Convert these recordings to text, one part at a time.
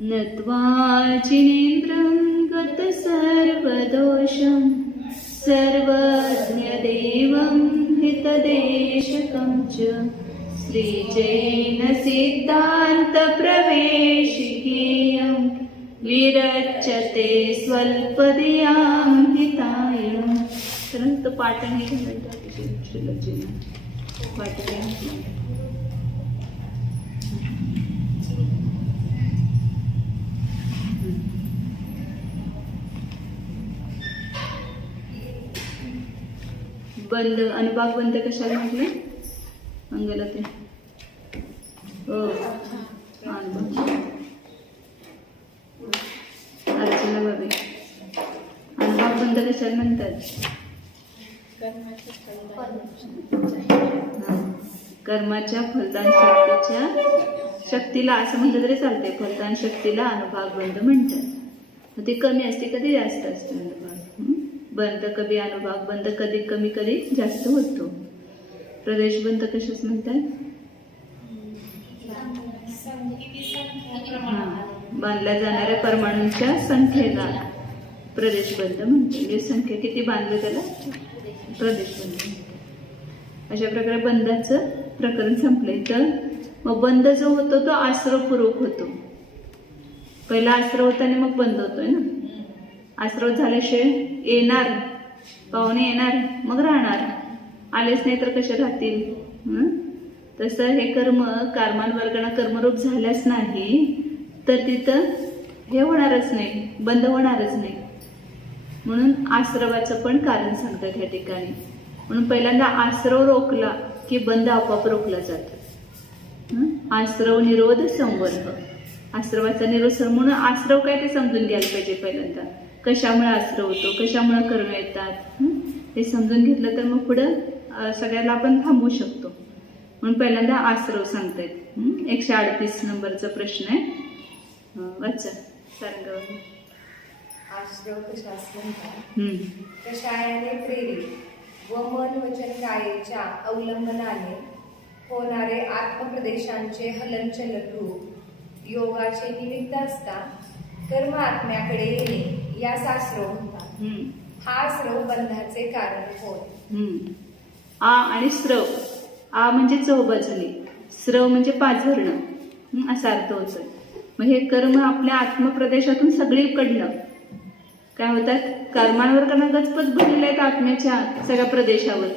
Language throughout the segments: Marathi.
नत्वा जिनेन्द्रं गतसर्वदोषं सर्वज्ञदेवं हितदेशकं च श्रीजैन सिद्धान्तप्रवेशिकेयं विरच्यते स्वल्पदियां हितायं. परंतु पाठन हे पाठन बंद अनुभाग बंद कशाला म्हटले मंगला ते अर्चना बाबे अनुभाग बंद कशाला म्हणतात? कर्माच्या फलदान शक्तीला असं म्हटलं तरी चालते. फलदान शक्तीला अनुभाग बंद म्हणतात. ते कमी असते कधी जास्त असते. अनुभाग बंद कधी अनुभाग बंद कधी कमी कधी जास्त होतो. प्रदेश बंद कशाच म्हणतात? बांधल्या जाणाऱ्या परमाणूंच्या संख्येला प्रदेश बंद म्हणतात. म्हणजे संख्या किती बांधलं त्याला प्रदेश बंद. अशा प्रकारे बंदाचं प्रकरण संपलंय. तर मग बंद जो होतो तो आश्रवपूर्वक होतो. पहिला आश्रव होता आणि मग बंद होतोय ना. आश्रव झाल्याशिवाय येणार पाहुणे येणार मग राहणार. आलेच नाही तर कसे राहतील. तसं हे कर्म कर्मान वर्गणा कर्मरूप झाल्याच नाही तर तिथं हे होणारच नाही, बंद होणारच नाही. म्हणून आश्रवाचं पण कारण सांगतात ह्या ठिकाणी. म्हणून पहिल्यांदा आश्रव रोखला की बंद आपोआप रोखला जातो. आश्रव निरोध संवर्ग. आश्रवाचा निरोध म्हणून आश्रव काय ते समजून घ्यायला पाहिजे. पहिल्यांदा कशामुळे आश्रव होतो, कशामुळे कर्म येतात हे समजून घेतलं तर मग पुढं सगळ्याला आपण थांबवू शकतो. म्हणून पहिल्यांदा आश्रव सांगतायत. 138 नंबरचा प्रश्न आहे. वाचा सांगा. आश्रव कशास म्हणतात? कषायाने प्रेरित व मन वचन कायेच्या अवलंबनाने होणारे आत्मप्रदेशांचे हलनचलन रूप योगाचे निमित्त असता कर्म आत्म्याकडे येणे यास आश्रव म्हणतात. हा आश्रव बंधाचे कारण होय. आ आणि स्रव. आ म्हणजे चौबाजूने, स्रव म्हणजे पाझरणं असा अर्थ होतोय. मग हे कर्म आपल्या आत्मप्रदेशातून सगळीकडनं काय होतात. कर्मांवर्गणा गचपच भरलेल्या आहेत आत्म्याच्या सगळ्या प्रदेशावर.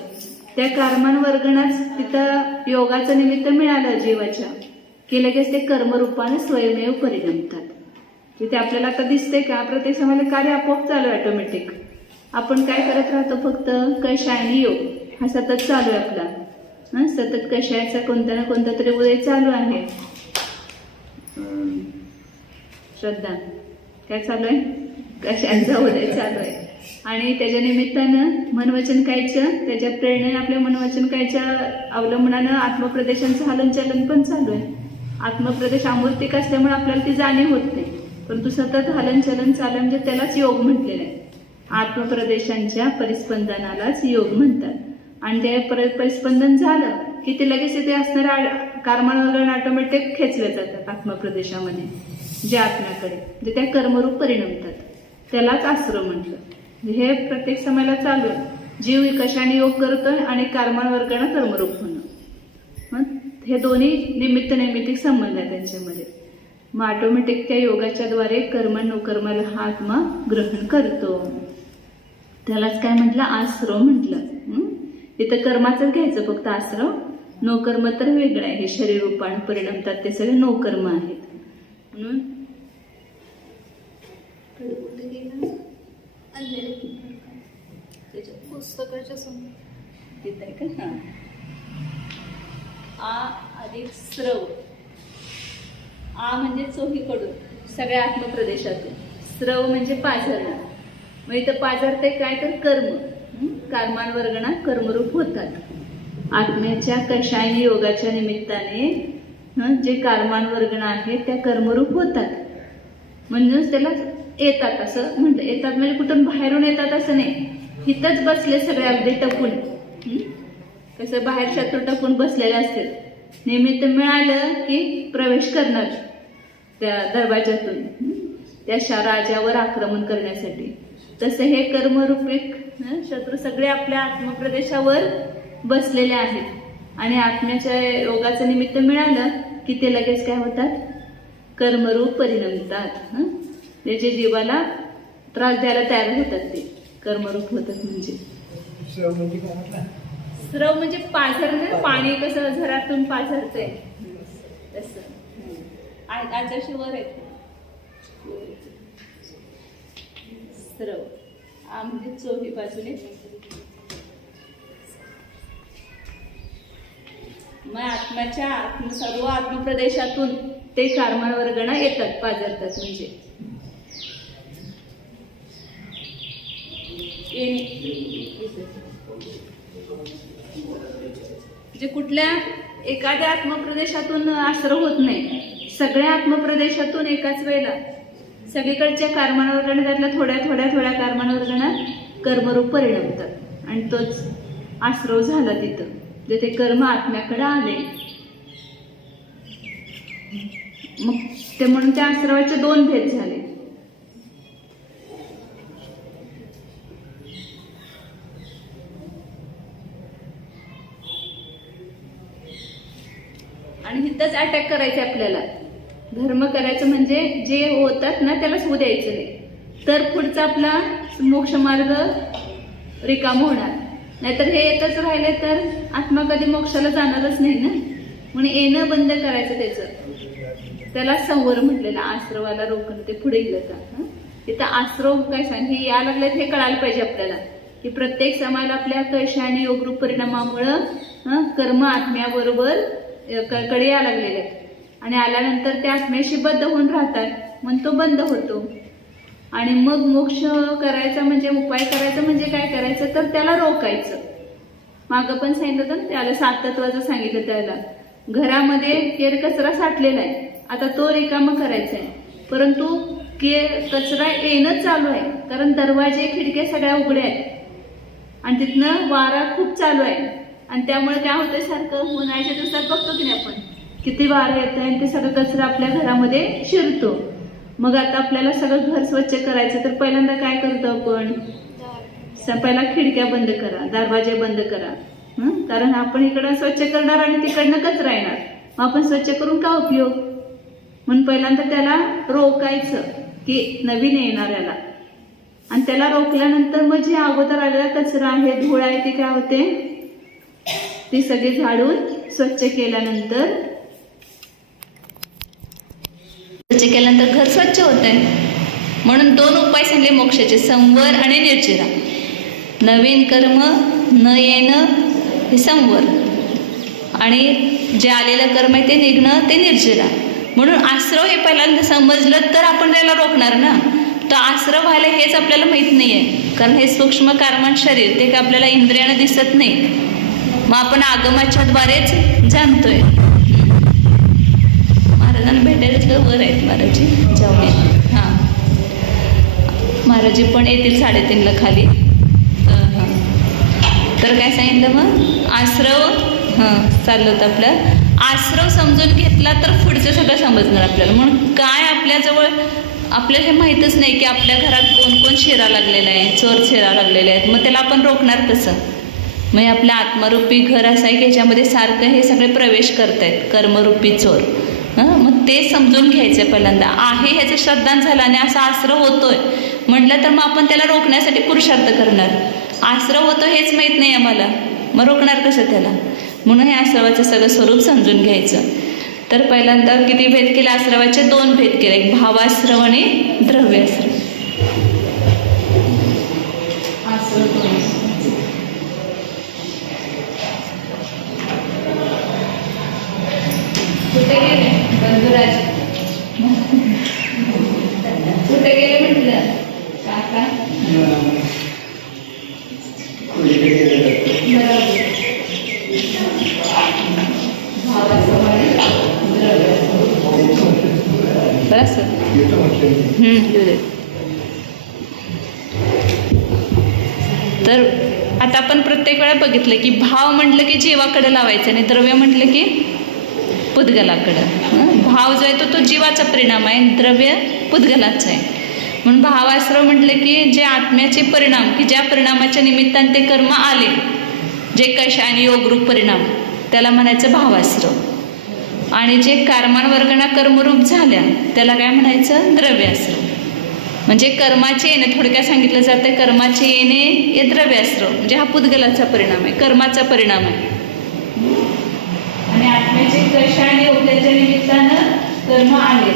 त्या कर्मांवर्गणाच तिथं योगाचं निमित्त मिळालं जीवाच्या की लगेच ते कर्मरूपाने स्वयमेव परिणमतात. तिथे आपल्याला आता दिसते का प्रत्येक समयाला कार्य आपोआप चालू आहे ऑटोमॅटिक. आपण काय करत राहतो फक्त कषायनी योग हा सतत चालू आहे आपला. सतत कषायाचा कोणता ना कोणता तरी उदय चालू आहे. श्रद्धा काय चालू आहे? कशाचा उदय चालू आहे. आणि त्याच्या निमित्तानं मनवचन कायचं त्याच्या प्रेरणेने आपल्या मनवचन कायच्या अवलंबनानं आत्मप्रदेशांचं हलनचलन पण चालू आहे. आत्मप्रदेश अमूर्तिक असल्यामुळे आपल्याला ती जाणीव होत नाही, परंतु सतत हलनचलन चालू म्हणजे त्यालाच योग म्हटलेलं आहे. आत्मप्रदेशांच्या परिस्पंदनालाच योग म्हणतात. आणि ते परिस्पंदन झालं की ते लगेच इथे असणाऱ्या कर्मांवरून ऑटोमॅटिक खेचले जातात आत्मप्रदेशामध्ये जे आत्म्याकडे जे त्या कर्मरूप परिणमतात. त्यालाच आश्रव म्हटलं. हे प्रत्येक समयाला चालू आहे. जीव कशाने योग करतोय आणि कर्मांवर्गणं कर्मरूप होणं. मग हे दोन्ही निमित्त नैमित्तिक संबंध आहे त्यांच्यामध्ये. मग ऑटोमॅटिक त्या योगाच्या द्वारे कर्म नोकर्माला हा आत्मा ग्रहण करतो. त्यालाच काय म्हटलं? आश्रव म्हटलं. इथं कर्माचं घ्यायचं फक्त आश्रव. नोकर्म तर वेगळं आहे. हे शरीर रूपाने परिणमतात ते सगळे नोकर्म आहेत. म्हणून पुस्तकाच्या समोर येत आहे का? आ अधिक स्रव. आ म्हणजे चोहीकडून सगळ्या आत्मप्रदेशातून. स्रव म्हणजे पाझरणं. मग इथं पाझरते काय तर कर्म. कर्मांवर्गणा कर्मरूप होतात. आत्म्याच्या कषायनी योगाच्या निमित्ताने जे कर्मांवर्गणा आहेत त्या कर्मरूप होतात. म्हणूनच त्याला येतात असं म्हटलं. येतात म्हणजे कुठून बाहेरून येतात असं नाही. इथंच बसले सगळे अगदी टपून. कसं बाहेर शत्रू टपून बसलेले असतात. निमित्त मिळालं की प्रवेश करणार. त्या दरवाजातून त्या राजावर आक्रमण करण्यासाठी. तसे हे कर्मरूपिक शत्रू सगळे आपल्या आत्मप्रदेशावर बसलेले आहेत आणि आत्म्याच्या योगाचं निमित्त मिळालं की ते लगेच काय होतात, कर्मरूप परिणमतात. त्याचे जीवाला त्रास द्यायला तयार होतात, ते कर्मरूप होतात. म्हणजे स्रव म्हणजे पाझरणं, पाणी कसं झरातून पाझरतंय तसं. आजच्या वर आहे स्रव, म्हणजे चोही बाजूने. मग आत्म्याच्या सर्व आत्मप्रदेशातून ते कर्मवर्गण येतात, पाझरतात. म्हणजे कुठल्या एखाद्या आत्मप्रदेशातून आश्रय होत नाही, सगळ्या आत्मप्रदेशातून एकाच वेळेला सगळीकडच्या कर्मवर्गण त्यातल्या थोड्या थोड्या थोड्या कर्मवर्गणात कर्मरूप परिणमतात आणि तोच आश्रव झाला तिथं, जे ते कर्म आत्म्याकडे आले. मग ते म्हणून त्या आश्रवाचे दोन भेद झाले. आणि इथंच अटॅक करायचे आपल्याला. धर्म करायचं म्हणजे जे होतात ना त्यालाच होऊ द्यायचं नाही, तर पुढचा आपला मोक्ष मार्ग रिकाम होणार. नाहीतर हे येतच राहिले तर आत्मा कधी मोक्षाला जाणारच नाही ना. म्हणून येणं बंद करायचं, त्याला संवर म्हटलेलं. आश्रवाला रोखणं, ते पुढे गेलं का तिथं आश्रव काय सांग हे या लागलेत हे कळायला पाहिजे आपल्याला, की प्रत्येक समाजाला आपल्या कैश आणि योगरूप परिणामामुळं कर्म आत्म्याबरोबर कडे या लागलेले आहेत आणि आल्यानंतर त्या आत्म्याशी बद्ध होऊन राहतात, म्हणून तो बंद होतो. आणि मग मोक्ष करायचा म्हणजे उपाय करायचा म्हणजे काय करायचं, तर त्याला रोखायचं. मागं पण सांगितलं होतं त्याला सातत्वाचं सांगितलं. त्याला घरामध्ये केर कचरा साठलेला आहे, आता तो रिकामा करायचा आहे, परंतु कचरा येणं चालू आहे, कारण दरवाजे खिडक्या सगळ्या उघड्या आहेत आणि तिथनं वारा खूप चालू आहे. आणि त्यामुळे काय होतंय, सारखं उन्हाळ्याच्या दिवसात बघतो की नाही आपण किती वारं येत आहे आणि ते सगळं कचरा आपल्या घरामध्ये शिरतो. मग आता आपल्याला सगळं घर स्वच्छ करायचं तर पहिल्यांदा काय करतो आपण, पहिला खिडक्या बंद करा, दरवाजे बंद करा. कारण आपण इकडं स्वच्छ करणार आणि तिकडनं कचरा येणार, मग आपण स्वच्छ करून का उपयोग. म्हणून पहिल्यांदा त्याला रोखायचं की नवीन येणाऱ्याला, आणि त्याला रोखल्यानंतर मग जे अगोदर आलेला कचरा आहे, धूळ आहे, ते काय होते, ती सगळी झाडून स्वच्छ केल्यानंतर घर स्वच्छ होत आहे. म्हणून दोन उपाय सांगले मोक्षाचे, संवर आणि निर्जरा. नवीन कर्म न येणं हे संवर, आणि जे आलेलं कर्म आहे ते निघणं ते निर्जरा. म्हणून आश्रव हे पहिल्यांदा समजलं तर आपण त्याला रोखणार ना. तर आश्रव व्हायला हेच आपल्याला माहित नाहीये, कारण हे सूक्ष्म कर्मांत शरीर ते काय आपल्याला इंद्रियानं दिसत नाही. मग आपण आगमाच्या द्वारेच जाणतोय. महाराजांना भेटायला वर आहेत महाराजी जाऊन. हां, महाराजी पण येतील 3:30ला खाली. तर काय सांगितलं मग, आश्रव चाललं होतं आपलं. आश्रव समजून घेतला तर पुढचं सगळं समजणार आपल्याला. म्हणून काय आपल्याजवळ आपल्याला हे माहीतच नाही की आपल्या घरात कोण कोण शिरा लागलेला आहे, चोर शिरा लागलेले आहेत. मग त्याला आपण रोखणार कसं. मग आपल्या आत्मरूपी घर असं आहे की ह्याच्यामध्ये सारखं हे सगळे प्रवेश करतायत कर्मरूपी चोर. मग ते समजून घ्यायचं पहिल्यांदा. आहे ह्याचं श्रद्धान झालं आणि असा आश्रव होतोय म्हटलं तर मग आपण त्याला रोखण्यासाठी पुरुषार्थ करणार. आश्रव होतो हेच माहीत नाही आम्हाला, मग रोखणार कसं त्याला. म्हणून हे आश्रवाचं सगळं स्वरूप समजून घ्यायचं. तर पहिल्यांदा किती भेद केले, आश्रवाचे 2 भेद केले, एक भावाश्रव आणि द्रव्याश्रव. कुठे गेले बंधुराज, कुठे गेले म्हटलं काका. तर आता आपण प्रत्येक वेळा बघितलं की भाव म्हटलं की जीवाकडे लावायचं आणि द्रव्य म्हटलं की पुद्गलाकडं. भाव जो आहे तो जीवाचा परिणाम आहे, द्रव्य पुद्गलाचा आहे. म्हणून भावाश्रव म्हटलं की जे आत्म्याचे परिणाम, की ज्या परिणामाच्या निमित्ताने ते कर्म आले, जे कश आणि योगरूप परिणाम, त्याला म्हणायचं भावाश्रव. आणि जे कर्मांवर्गणा कर्मरूप झाल्या त्याला काय म्हणायचं, द्रव्याश्रव. म्हणजे कर्माचे येणे, थोडक्यात सांगितलं जातं, कर्माचे येणे हे द्रव्याश्रव, म्हणजे हा पुद्गलाचा परिणाम आहे, कर्माचा परिणाम आहे. आणि आत्म्याचे कश आणि योगाच्या निमित्तानं कर्म आले,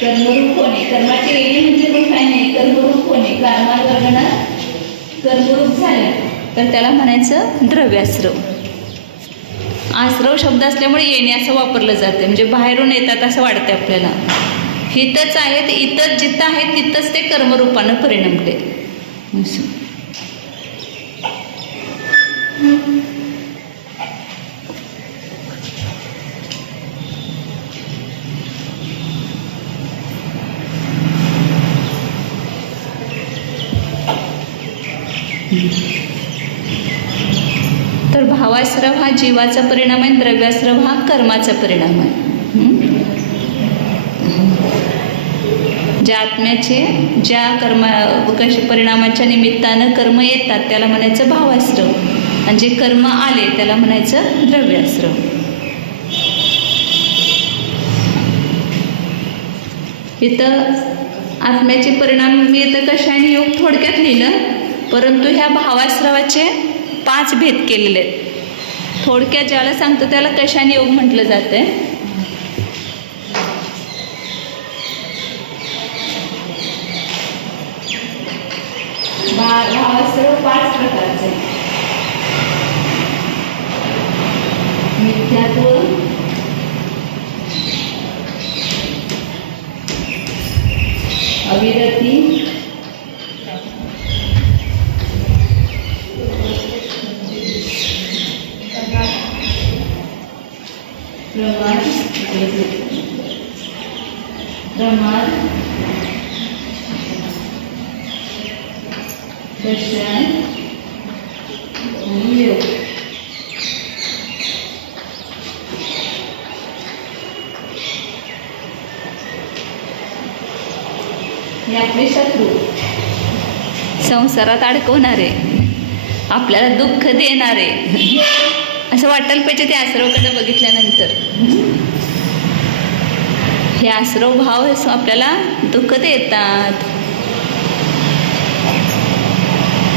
कर्मरूप होणे, कर्माचे येणे म्हणजे मग काय नाही, कर्मरूप होणे, कर्मांवर्गणा कर्मरूप झाल्या तर त्याला म्हणायचं द्रव्याश्रव. आश्रव शब्द असल्यामुळे येणे असं वापरलं जाते, म्हणजे बाहेरून येतात असं वाटते आपल्याला. हितच आहेत, इथंच जिथं आहेत तिथंच ते कर्मरूपानं परिणमते. तर भावाश्रव हा जीवाचा परिणाम आहे, द्रव्याश्रव हा कर्माचा परिणाम आहे. ज्या आत्म्याचे ज्या परिणामाच्या निमित्तानं कर्म येतात त्याला म्हणायचं भावाश्रव, आणि जे कर्म आले त्याला म्हणायचं द्रव्याश्रव. इथं आत्म्याचे परिणाम मी इथं कशाने योग थोडक्यात लिहिलं, परंतु ह्या भावाश्रवाचे 5 भेद केलेले आहेत. थोडक्यात ज्याला सांगतो त्याला कशाने योग म्हटलं जातंय. भावाश्रव 5 प्रकारचे: मिथ्यात्व, अविरती, प्रमाद, दर्शन आणि योग. हे आपले शत्रू, संसारात अडकवणारे, आपल्याला दुःख देणारे, असं वाटायला पाहिजे ते आश्रवकडे बघितल्यानंतर. हे आश्रव भाव आपल्याला दुःख देतात.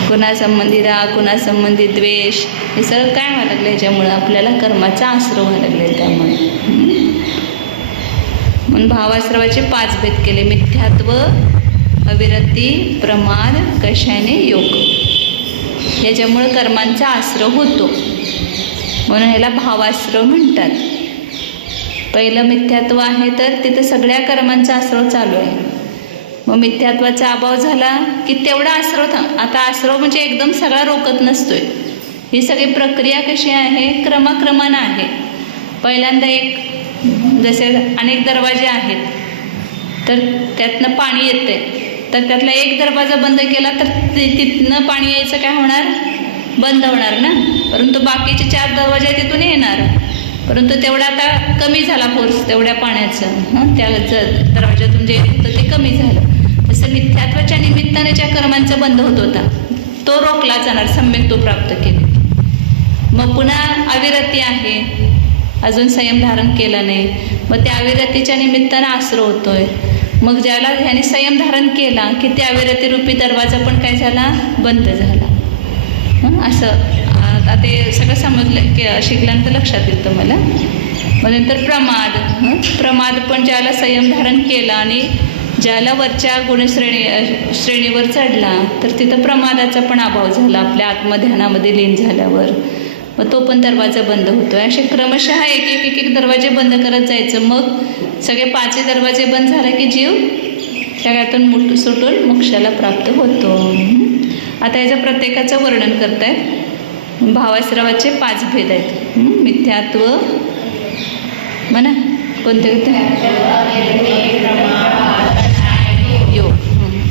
कुणासंबंधी राग, कुणासंबंधी द्वेष, हे सगळं काय व्हायला लागलं ह्याच्यामुळं, आपल्याला कर्माचा आश्रव व्हायला लागले. त्यामुळे म्हणून भावाश्रवाचे 5 भेद केले: मिथ्यात्व, अविरती, प्रमाद, कशाने योग. याच्यामुळं कर्मांचा आश्रव होतो, म्हणून ह्याला भावाश्रव म्हणतात. पहिलं मिथ्यात्व आहे तर तिथं सगळ्या कर्मांचा आश्रव चालू आहे. मग मिथ्यात्वाचा अभाव झाला की तेवढा आश्रव आता आश्रव म्हणजे एकदम सगळा रोखत नसतोय. ही सगळी प्रक्रिया कशी आहे, क्रमाक्रमानं आहे. पहिल्यांदा एक, जसे अनेक दरवाजे आहेत तर त्यातनं पाणी येते, तर त्यातला एक दरवाजा बंद केला तर तिथनं पाणी यायचं काय होणार, बंद होणार ना. परंतु बाकीचे 4 दरवाजे तिथून येणार, परंतु तेवढा आता कमी झाला फोर्स तेवढ्या पाण्याचं, त्या दरवाजातून जे होतं ते कमी झालं. तसं मिथ्यात्वाच्या निमित्ताने ज्या कर्मांचा बंद होत होता तो रोखला जाणार, सम्यक तो प्राप्त केले. मग पुन्हा अविरती आहे, अजून संयम धारण केलं नाही, मग त्या अविरतीच्या निमित्तानं आश्रव होतोय. मग ज्याला ह्याने संयम धारण केला की त्या अविरती रूपी दरवाजा पण काय झाला, बंद झाला. असं आता ते सगळं समजलं की शिकल्यानंतर लक्षात येतं मला. मग नंतर प्रमाद पण ज्याला संयम धारण केला आणि ज्याला वरच्या श्रेणीवर चढला तर तिथं प्रमादाचा पण अभाव झाला आपल्या आत्मध्यानामध्ये लीन झाल्यावर, मग तो पण दरवाजा बंद होतो. असे क्रमशः एक दरवाजे बंद करत जायचं. मग सगळे 5 दरवाजे बंद झाले की जीव त्यातून सुटून मोक्षाला प्राप्त होतो. आता याचं प्रत्येकाचं वर्णन करतायत. भावाश्रवाचे 5 भेद आहेत. मिथ्यात्व म्हणा कोणते योग.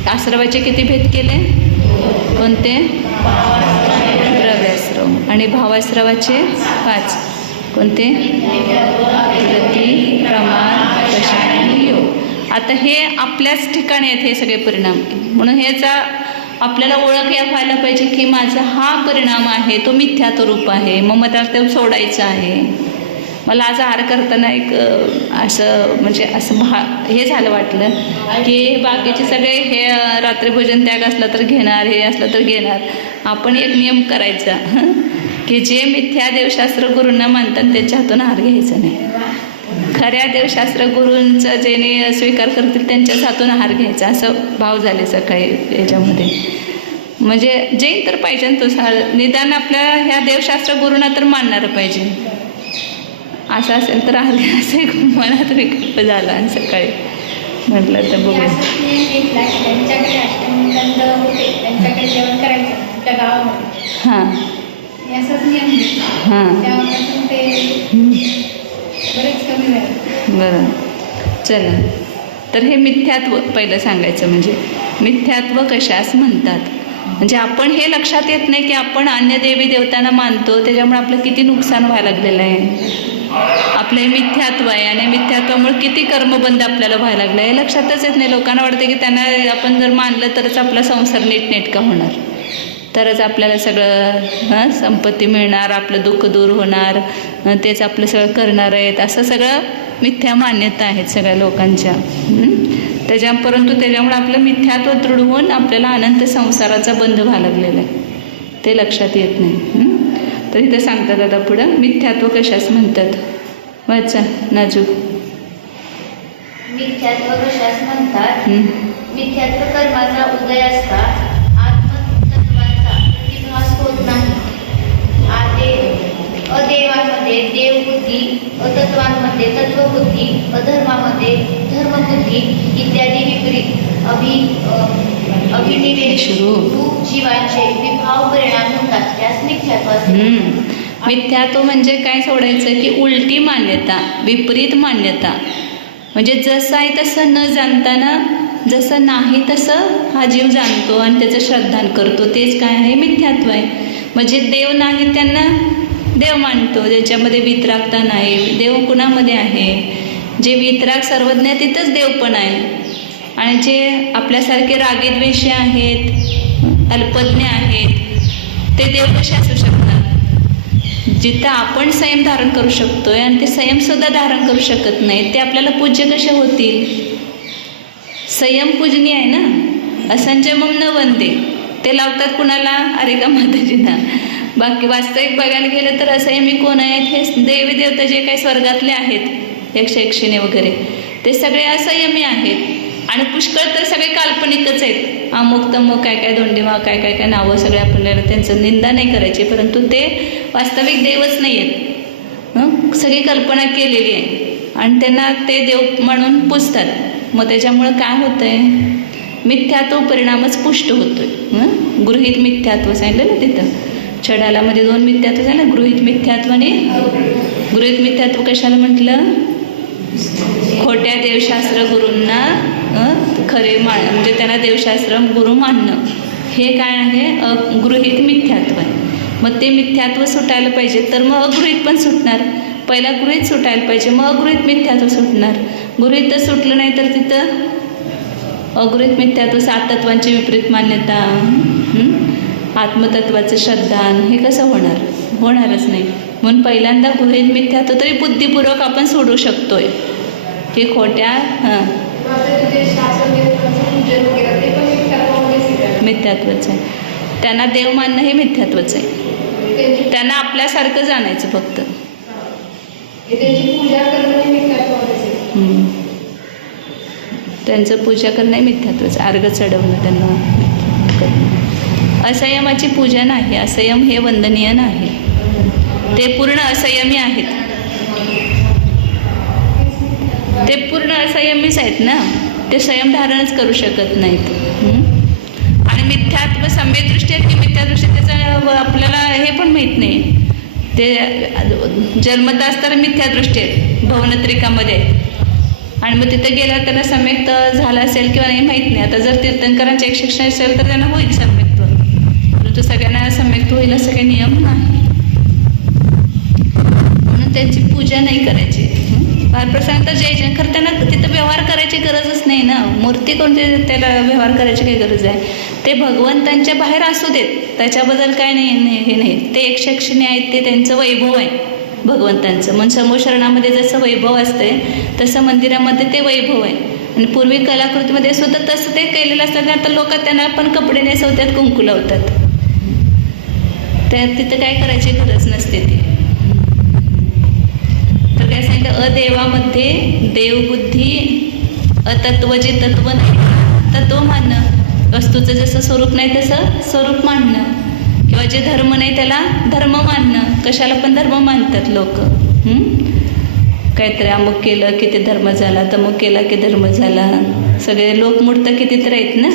आश्रवाचे किती भेद केले? कोणते? द्रव्यास्रव. आणि भावास्रवाचे 5 कोणते? गती, प्रमाण, कषाय आणि योग. आता हे आपल्याच ठिकाणी आहेत हे सगळे परिणाम. म्हणून ह्याचा आपल्याला ओळख या व्हायला पाहिजे की माझा हा परिणाम आहे तो मिथ्यात्व रूप आहे. मग मला ते सोडायचं आहे. मला आज आहार करताना एक असं म्हणजे असं हे झालं वाटलं की बाकीचे सगळे हे रात्रीभोजन त्याग असला तर घेणार, हे असलं तर घेणार. आपण एक नियम करायचा की जे मिथ्या देवशास्त्र गुरूंना मानतात त्याच्या हातून आहार घ्यायचा नाही. खऱ्या देवशास्त्र गुरूंचा जेणे स्वीकार करतील त्यांच्याच हातून आहार घ्यायचा, असं भाव झाले सकाळी याच्यामध्ये. म्हणजे जैन तर पाहिजे ना, तो निदान आपल्या ह्या देवशास्त्र गुरूंना तर मानणारं पाहिजे. असं असेल तर आले, असं एक मनात विकल्प झाला. आणि सकाळी म्हटलं तर बघू. त्यांच्याकडे अष्टमंगंध होते, त्यांच्याकडे जेवण करायचं त्या गावामध्ये. हां असाच नियम घेतला. हां त्यापासून ते बरेच कमी झाले. बरं, चला. तर हे मिथ्यात्व पहिलं सांगायचं. म्हणजे मिथ्यात्व कशास म्हणतात. म्हणजे आपण हे लक्षात येत नाही की आपण अन्य देवी देवतांना मानतो, त्याच्यामुळे आपलं किती नुकसान व्हायला लागलेलं आहे. आपलं हे मिथ्यात्व आहे आणि मिथ्यात्वामुळे किती कर्मबंध आपल्याला व्हायला लागलं आहे हे लक्षातच येत नाही. लोकांना वाटतं की त्यांना आपण जर मानलं तरच आपला संसार नीटनेटका होणार, तरच आपल्याला सगळं संपत्ती मिळणार, आपलं दुःख दूर होणार, तेच आपलं सगळं करणार आहेत, असं सगळं मिथ्या मान्यता आहेत सगळ्या लोकांच्या. परंतु त्याच्यामुळे आपलं मिथ्यात्व दृढ होऊन आपल्याला अनंत संसाराचा बंध व्हायला लागलेला आहे, ते लक्षात येत नाही. तर इथं सांगतात आता पुढं मिथ्यात्व कशास म्हणतात. वाचा नाजूक. मिथ्यात्व कशास म्हणतात. मिथ्यात्व कर्माचा उदय असता आत्मतत्वाचा प्रतिभास होत नाही. अदेवांमध्ये देवबुद्धी, अतत्वांमध्ये तत्वबुद्धी, अधर्मामध्ये धर्मबुद्धी इत्यादी विपरीत अभिनिवेश रूप जीवांचे विभाव परिणाम होतात. त्यास मिथ्यात्व असते. मिथ्यात्व म्हणजे काय सोडायचं की उलटी मान्यता, विपरीत मान्यता. म्हणजे जसं आहे तसं न जाणताना जसं नाही तसं हा जीव जाणतो आणि त्याचं श्रद्धान करतो, तेच काय आहे? मिथ्यात्व आहे. म्हणजे देव नाही त्यांना देव मानतो, ज्याच्यामध्ये वितरागता नाही. देव कुणामध्ये आहे? जे वितराग सर्वज्ञ तिथंच देव पण आहे. आणि जे आपल्यासारखे रागीद्वेषी आहेत, अल्पज्ञ आहेत, ते देव कसे असू शकतात? जिथं आपण संयम धारण करू शकतोय आणि ते संयमसुद्धा धारण करू शकत नाहीत, ते आपल्याला पूज्य कसे होतील? संयम पूजनीय आहे ना. असंजमम न वंदे, ते लावतात कुणाला? अरे का माताजींना. बाकी वास्तविक बघायला गेलं तर असंयमी कोण आहेत? हे देवी देवता जे काही स्वर्गातले आहेत, यक्षयक्षिणी वगैरे, ते सगळे असंयमी आहेत. आणि पुष्कळ तर सगळे काल्पनिकच आहेत. अमुक तमुक काय काय दोंडीमा काय काय काय नावं सगळे आपल्याला त्यांचं निंदा नाही करायची, परंतु ते वास्तविक देवच नाही आहेत. सगळी कल्पना केलेली आहे आणि त्यांना ते देव म्हणून पुजतात. मग त्याच्यामुळं काय होतं आहे? मिथ्यात्व परिणामच पुष्ट होतोय. गृहीत मिथ्यात्व सांगितलं ना तिथं छडालामध्ये 2 मिथ्यात्व झालं, गृहीत मिथ्यात्व आणि गृहीत मिथ्यात्व कशाला म्हटलं? खोट्या देवशास्त्र गुरूंना खरे म्हणजे त्यांना देवशास्त्र गुरु मानणं, हे काय आहे? गृहीत मिथ्यात्व आहे. मग ते मिथ्यात्व सुटायला पाहिजे, तर मग अगृहीत पण सुटणार. पहिला गृहीत सुटायला पाहिजे, मग अगृहीत मिथ्यात्व सुटणार. गृहीत तर सुटलं नाही तर तिथं अगृहीत मिथ्यात्व, सातत्वांची विपरीत मान्यता, आत्मतत्वाचं श्रद्धान, हे कसं होणार? होणारच नाही. म्हणून पहिल्यांदा गृहीत मिथ्यात्व तरी बुद्धिपूर्वक आपण सोडू शकतोय की खोट्या मिथ्यात्वच आहे. त्यांना देव मानणं हे मिथ्यात्वच आहे. त्यांना आपल्यासारखं जाणायचं फक्त. त्यांचं पूजा करणं मिथ्यात्वच, अर्घ चढवणं त्यांना. असंयमाची पूजा नाही. असंयम हे वंदनीय नाही. ते पूर्ण असंयमी आहेत. ते पूर्ण असंयमीच आहेत ना. ते संयम धारणच करू शकत नाहीत. आणि मिथ्यात्व सम्यदृष्टी आहेत की मिथ्यादृष्टी त्याचं आपल्याला हे पण माहीत नाही. ते जन्मताच तर मिथ्यादृष्टी आहेत भवनत्रिकामध्ये. आणि मग तिथं गेला त्याला सम्यक्त झाला असेल किंवा नाही माहीत नाही. आता जर तीर्थंकरांचे एक शिक्षण असेल तर त्यांना होईल सम्यक्त. परंतु सगळ्यांना सम्यक्त होईल असं काही नियम नाही, म्हणून त्यांची पूजा नाही करायची. बालप्रसंग तर जय खरं त्यांना तिथं व्यवहार करायची गरजच नाही ना. मूर्ती कोणती त्याला व्यवहार करायची काही गरज आहे? ते भगवंतांच्या बाहेर असू देत, त्याच्याबद्दल काय नाही, हे नाही. ते एकशक्षणी आहेत, ते त्यांचं वैभव आहे भगवंतांचं. म्हणून समूहशरणामध्ये जसं वैभव असते तसं मंदिरामध्ये ते वैभव आहे. आणि पूर्वी कलाकृतीमध्ये सुद्धा तसं ते केलेलं असतं. आता लोक त्यांना पण कपडे नेसवतात, कुंकू लावतात. त्या तिथं काय करायची गरज नसते. ती तर काय सांगितलं, अदेवामध्ये देवबुद्धी, अतत्वचे तत्व नाही, तत्व मानणं. वस्तूचं जसं स्वरूप नाही तसं स्वरूप मानणं, किंवा जे धर्म नाही त्याला धर्म मानणं. कशाला पण धर्म मानतात लोक. काहीतरी अमुक केलं की ते धर्म झाला, तमुक केला की धर्म झाला. सगळे लोक मूर्त कितीतरी आहेत ना.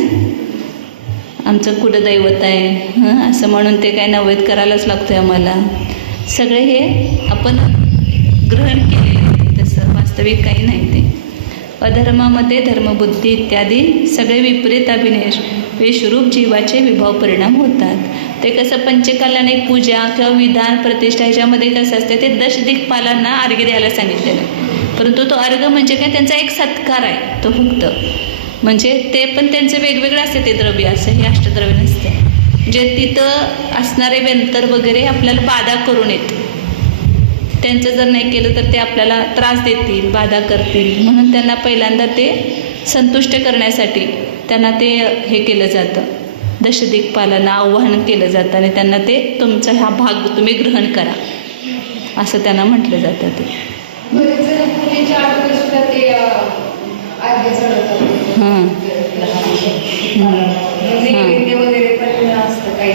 आमचं कुलदैवत आहे असं म्हणून ते काय नैवेद्य करायलाच लागतोय आम्हाला. सगळे हे आपण ग्रहण केलेले, तसं वास्तविक काही नाही. ते अधर्मामध्ये धर्मबुद्धी इत्यादी सगळे विपरीत अभिनिवेश वेशरूप जीवाचे विभाव परिणाम होतात. ते कसं पंचकल्याणिक पूजा किंवा विधान प्रतिष्ठा ह्याच्यामध्ये कसं असते, ते दशदिक्पालांना अर्घ्य द्यायला सांगितलेलं आहे. परंतु तो अर्घ म्हणजे काय, त्यांचा एक सत्कार आहे तो फक्त. म्हणजे ते पण त्यांचे वेगवेगळे असते ते द्रव्य, असं हे अष्टद्रव्य नसते. जे तिथं असणारे व्यंतर वगैरे आपल्याला बाधा करून येत, त्यांचं जर नाही केलं तर ते आपल्याला त्रास देतील, बाधा करतील. म्हणून त्यांना पहिल्यांदा ते संतुष्ट करण्यासाठी त्यांना ते हे केलं जातं, दशदिक्पालांना आव्हान केलं जातं. आणि त्यांना ते तुमचा हा भाग तुम्ही ग्रहण करा असं त्यांना म्हटलं जातं. ते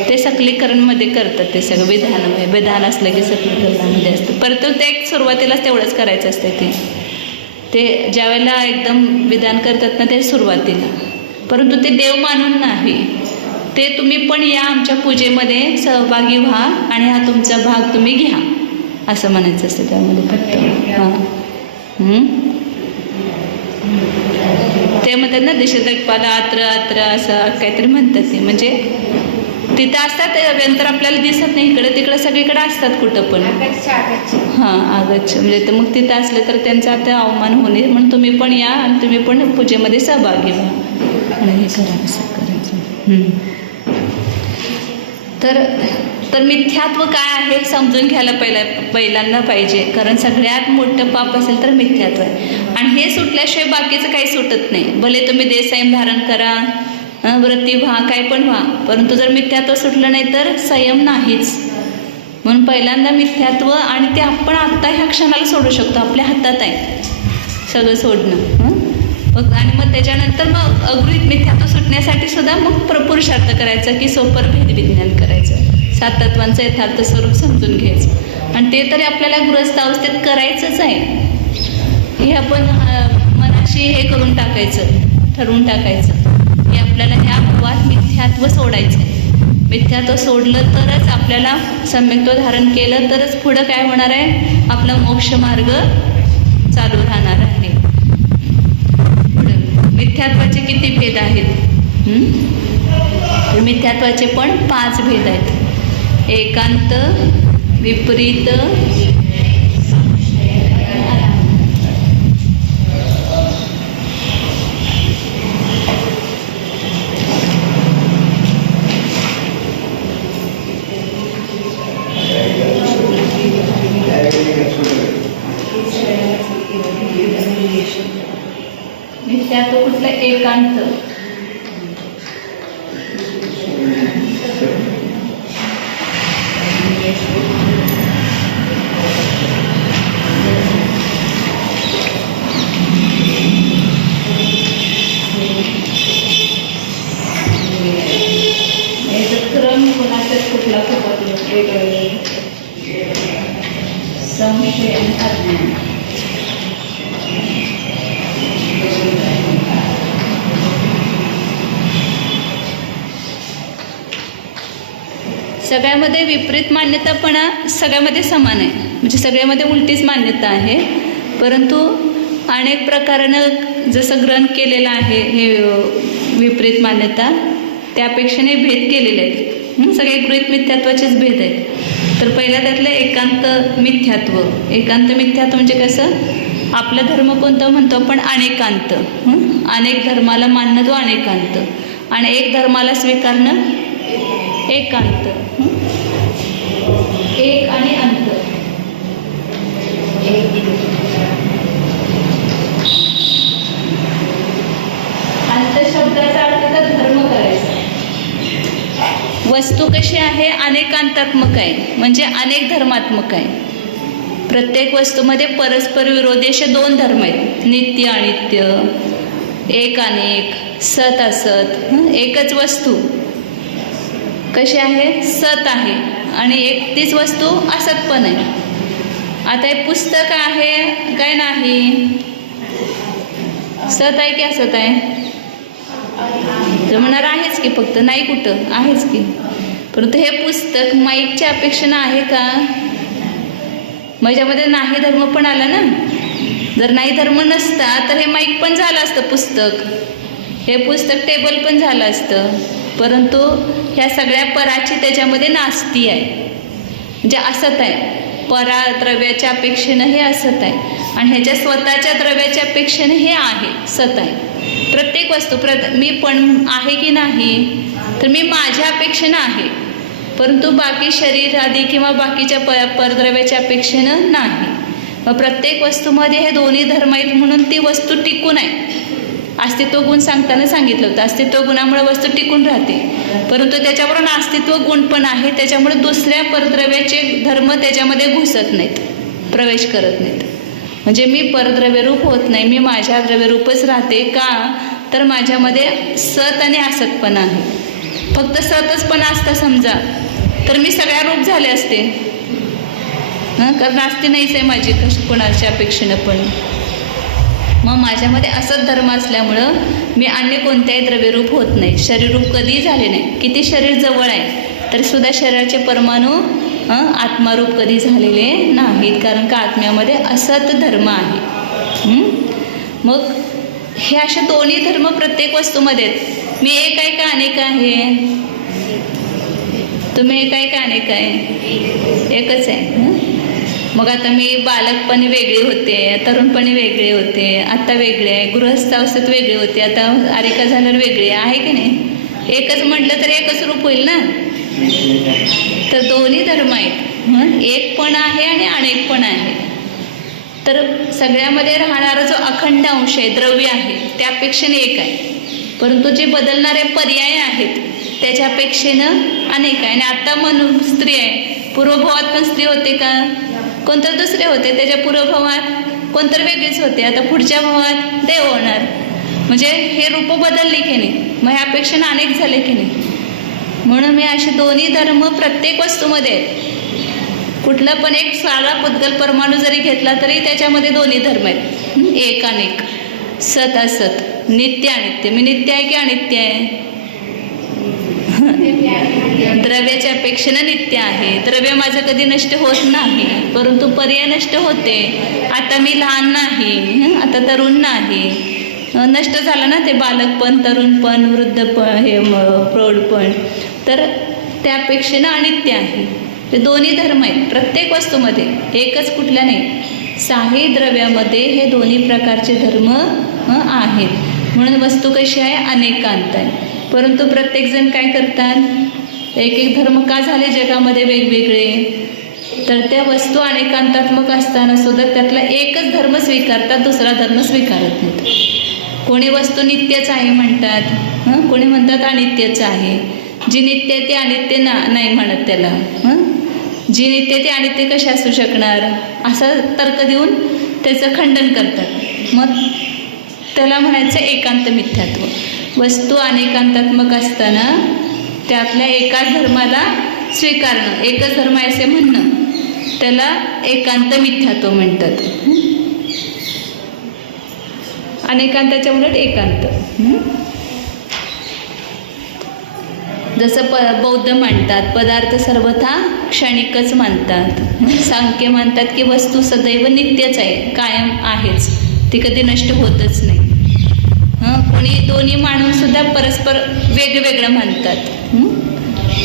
ते सकलीकरणमध्ये करतात. ते सगळं विधान असलं की सकलीकरणामध्ये असतं. परंतु ते एक सुरुवातीलाच तेवढंच करायचं असतं. ते ज्यावेळेला एकदम विधान करतात ना ते सुरुवातीला, परंतु ते देव मानून नाही. ते तुम्ही पण या आमच्या पूजेमध्ये सहभागी व्हा आणि हा तुमचा भाग तुम्ही घ्या असं म्हणायचं असतं त्यामध्ये फक्त. ते म्हणतात ना दिशदकपाला आत्र आत्र असं काहीतरी म्हणतात. ते म्हणजे तिथं असतात व्यंतर आपल्याला दिसत नाही, इकडे तिकडे सगळीकडे असतात कुठं पण. आगच्छ म्हणजे तर मग तिथं असले तर त्यांचा आता अवमान होणे, म्हणून तुम्ही पण या आणि तुम्ही पण पूजेमध्ये सहभागी व्हा आणि हे करा असं करायचं. तर मिथ्यात्व काय आहे समजून घ्यायला पहिल्यांदा पाहिजे. कारण सगळ्यात मोठं पाप असेल तर मिथ्यात्व आहे. आणि हे सुटल्याशिवाय बाकीचं काही सुटत नाही. भले तुम्ही देहसंयम धारण करा, व्रती व्हा, काय पण व्हा, परंतु जर मिथ्यात्व सुटलं नाही तर संयम नाहीच. म्हणून पहिल्यांदा मिथ्यात्व, आणि ते आपण आत्ता ह्या क्षणाला सोडू शकतो. आपल्या हातात आहे सगळं सोडणं. आणि मग त्याच्यानंतर मग अगृहीत मिथ्यात्व सुटण्यासाठी सुद्धा मग पुरुषार्थ करायचा की सोपर भेद विज्ञान करायचं, 7 तत्वांचं यथार्थ स्वरूप समजून घ्यायचं. आणि ते तरी आपल्याला गृहस्थ अवस्थेत करायचंच आहे. हे आपण मनाशी हे करून टाकायचं, ठरवून टाकायचं की आपल्याला ह्या भावात मिथ्यात्व सोडायचं आहे. मिथ्यात्व सोडलं तरच आपल्याला सम्यक्त्व धारण केलं तरच पुढं काय होणार आहे, आपला मोक्ष मार्ग चालू राहणार आहे. मिथ्यात्वाचे किती भेद आहेत? तर मिथ्यात्वाचे पण 5 भेद आहेत. एकांत, विपरीत, मिथ्यात्व कुठलं? एकांत. क्रम कोणाचाच कुठला संशय आणि अज्ञान. सगळ्यामध्ये विपरीत मान्यतापणा सगळ्यामध्ये समान आहे. म्हणजे सगळ्यामध्ये उलटीच मान्यता आहे. परंतु अनेक प्रकारानं जसं ग्रहण केलेलं आहे हे विपरीत मान्यता, त्यापेक्षाने भेद केलेले आहेत. सगळे गृहीत मिथ्यात्वाचेच भेद आहेत. तर पहिला त्यातलं एकांत मिथ्यात्व. एकांत मिथ्यात्व म्हणजे कसं, आपला धर्म कोणता म्हणतो आपण, अनेकांत. अनेक धर्माला मानणं तो अनेकांत, आणि एक धर्माला स्वीकारणं एकांत. एक आणि अंत. अंत शब्दाचा अर्थ तर धर्म करायचा. वस्तू कशी आहे, अनेकांतात्मक आहे, म्हणजे अनेक धर्मात्मक आहे. प्रत्येक वस्तूमध्ये परस्पर विरोधी असे दोन धर्म आहेत, नित्य अनित्य, एक अनेक, सत असत. एकच वस्तू कशी आहे, सत आहे, आणि एक तीच वस्तू असत पण आहे. आता हे पुस्तक आहे काय, नाही, सत आहे की असत आहे, तर म्हणणार आहेच की, फक्त नाही कुठं आहेच की. परंतु हे पुस्तक माईकच्या अपेक्षेनं आहे का, माझ्यामध्ये नाही धर्म पण आला ना. जर नाही धर्म नसता तर हे माईक पण झालं असतं पुस्तक, हे पुस्तक टेबल पण झालं असतं. परंतु ह्या सगळ्या पराची त्याच्यामध्ये नास्ती आहे, म्हणजे असत आहे. परा द्रव्याच्या अपेक्षेनं हे असत आहे, आणि ह्याच्या स्वतःच्या द्रव्याच्या अपेक्षेनं हे आहे, सत आहे. प्रत्येक वस्तू मी पण आहे की नाही, तर मी माझ्या अपेक्षेनं आहे, परंतु बाकी शरीर आदी किंवा बाकीच्या परद्रव्याच्या अपेक्षेनं नाही. मग प्रत्येक वस्तूमध्ये हे दोन्ही धर्म आहेत, म्हणून ती वस्तू टिकून आहे. अस्तित्व गुण सांगताना सांगितलं होतं, अस्तित्व गुणामुळे वस्तू टिकून राहते, परंतु त्याच्यावरून अस्तित्व गुण पण आहे, त्याच्यामुळे दुसऱ्या परद्रव्याचे धर्म त्याच्यामध्ये घुसत नाहीत, प्रवेश करत नाहीत. म्हणजे मी परद्रव्यरूप होत नाही, मी माझ्या द्रव्यरूपच राहते. का, तर माझ्यामध्ये सत आणि असतपणा आहे. फक्त सतच पण असता समजा, तर मी सगळ्या रूप झाले असते, कारण नास्ती नाहीच आहे माझी कोणाच्या अपेक्षेनं पण. मग माझ्यामध्ये असत धर्म असल्यामुळं मी अन्य कोणत्याही द्रव्यरूप होत नाही, शरीररूप कधीही झाले नाही. किती शरीर जवळ आहे तरी सुद्धा शरीराचे परमाणू आत्मारूप कधी झालेले नाहीत, कारण का आत्म्यामध्ये असत धर्म आहे. मग हे असे दोन्ही धर्म प्रत्येक वस्तूमध्ये आहेत. मी एक आहे का अनेक आहे, तुम्ही एक आहे का अनेक आहे, एकच आहे. मग आता मी बालकपणी वेगळे होते, तरुणपणी वेगळे होते, आता वेगळे आहे, गृहस्थावस्थेत वेगळे होते, आता आरिका झाल्यावर वेगळे आहे की नाही. एकच म्हटलं तर एकच रूप होईल ना. तर दोन्ही धर्म आहेत, एक पण आहे आणि अनेक पण आहे. तर सगळ्यामध्ये राहणारा जो अखंड अंश आहे, द्रव्य आहे, त्यापेक्षेने एक आहे, परंतु जे बदलणारे पर्याय आहेत त्याच्यापेक्षेनं अनेक आहे. आणि आता म्हणून स्त्री आहे, पूर्वभावात पण स्त्री होते का, कोणतर दुसरे होते, त्याच्या पूर्वभावात कोणतर वेगळेच होते, आता पुढच्या भावात देव होणार. म्हणजे हे रूप बदलली की नाही, मग ह्यापेक्षेनं अनेक झाले की नाही. म्हणून मी असे दोन्ही धर्म प्रत्येक वस्तूमध्ये आहेत. कुठला पण एक साधा पुद्गल परमाणू जरी घेतला तरी त्याच्यामध्ये दोन्ही धर्म आहेत, एक अनेक, सत असत, नित्य अनित्य. मी नित्य आहे की अनित्य आहे, द्रव्याच्या अपेक्षेनं नित्य आहे. द्रव्य माझं कधी नष्ट होत नाही, परंतु पर्याय नष्ट होते. आता मी लहान नाही, आता तरुण नाही, नष्ट झालं ना ते बालकपण, तरुणपण, वृद्धपण, हे प्रौढपण, तर त्यापेक्षेनं अनित्य आहे. ते दोन्ही धर्म आहेत प्रत्येक वस्तूमध्ये, एकच कुठल्या नाही. साही द्रव्यामध्ये हे दोन्ही प्रकारचे धर्म आहेत. म्हणून वस्तू कशी आहे, अनेकांत आहे. परंतु प्रत्येकजण काय करतात, एक एक धर्म का झाले जगामध्ये वेगवेगळे, तर त्या वस्तू अनेकांतात्मक असताना सुद्धा त्यातला एकच धर्म स्वीकारतात, दुसरा धर्म स्वीकारत नाहीत. कोणी वस्तू नित्यच आहे म्हणतात, कोणी म्हणतात अनित्यच आहे. जी नित्य आहे ती अनित्य नाही म्हणत त्याला. जी नित्य ती अनित्य कशी असू शकणार, असा तर्क देऊन त्याचं खंडन करतात. मग त्याला म्हणायचं एकांत मिथ्यात्व. वस्तू अनेकांतात्मक असताना त्यातल्या एकाच धर्माला स्वीकारणं, एकच धर्म आहे असे म्हणणं, त्याला एकांत मिथ्यात्व म्हणतात. अनेकांताच्या उलट एकांत. जसं बौद्ध मानतात पदार्थ सर्वथा क्षणिकच मानतात. सांख्य मानतात की वस्तू सदैव नित्यच आहे, कायम आहेच, ती कधी नष्ट होतच नाही. कोणी दोन्ही मानून सुद्धा परस्पर वेगवेगळं मानतात.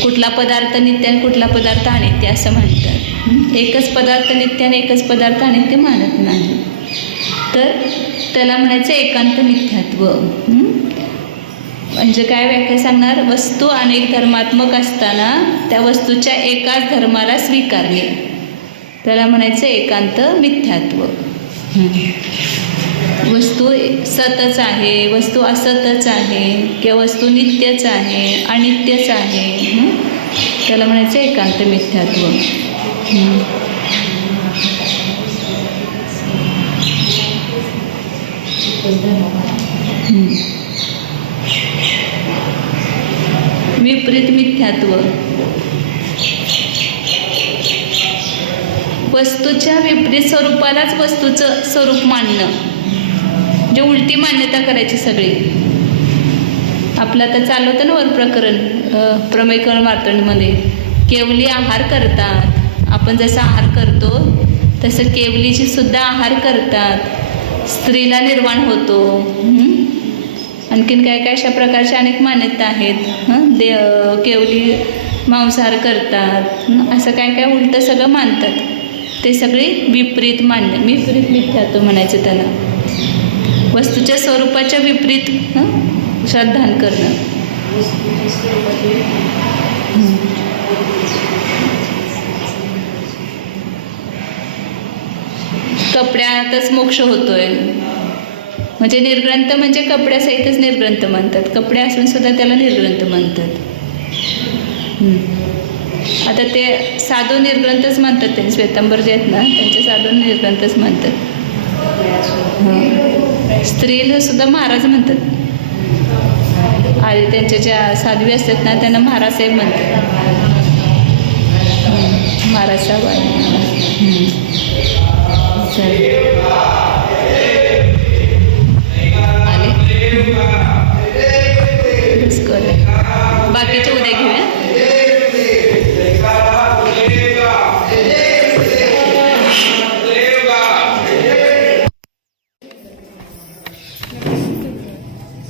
कुठला पदार्थ नित्य आणि कुठला पदार्थ अनित्य असं म्हणतात. एकच पदार्थ नित्य आणि एकच पदार्थ अनित्य मानत नाही. तर त्याला म्हणायचं एकांत मिथ्यात्व. म्हणजे काय व्याख्या सांगणार? वस्तू अनेक धर्मात्मक असताना त्या वस्तूच्या एकाच धर्माला स्वीकारणे, त्याला म्हणायचं एकांत मिथ्यात्व. वस्तू सतच आहे, वस्तू असतच आहे, किंवा वस्तू नित्यच आहे, अनित्यच आहे, त्याला म्हणायचं एकांत मिथ्यात्व. विपरीत मिथ्यात्व. वस्तूच्या विपरीत स्वरूपालाच वस्तूचं स्वरूप मानणं, जे उलटी मान्यता करायची सगळी. आपलं आता चालू होतं ना वर प्रकरण प्रमेयकरण वार्तणीमध्ये, केवली आहार करतात. आपण जसा आहार करतो तसं केवलीची सुद्धा आहार करतात, स्त्रीला निर्वाण होतो. आणखीन काय काय अशा प्रकारच्या अनेक मान्यता आहेत. केवली मांसाहार करतात, असं काय काय उलटं सगळं मानतात. ते सगळे विपरीत विपरीत मिथ्यात्व म्हणायचं त्याला. वस्तूच्या स्वरूपाच्या विपरीत श्रद्धान करणं. कपड्यातच मोक्ष होतोय म्हणजे निर्ग्रंथ, म्हणजे कपड्यासहितच निर्ग्रंथ मानतात. कपडे असून सुद्धा त्याला निर्ग्रंथ मानतात. आता ते साधू निर्ग्रंथच मानतात. ते श्वेतांबर जे आहेत ना त्यांचे साधू निर्ग्रंथच मानतात. स्त्रीला सुद्धा महाराज म्हणतात. आणि त्यांच्या ज्या साध्वी असतात ना त्यांना महाराज साहेब म्हणतात. महाराज साहेब आले. बाकीचे उद्या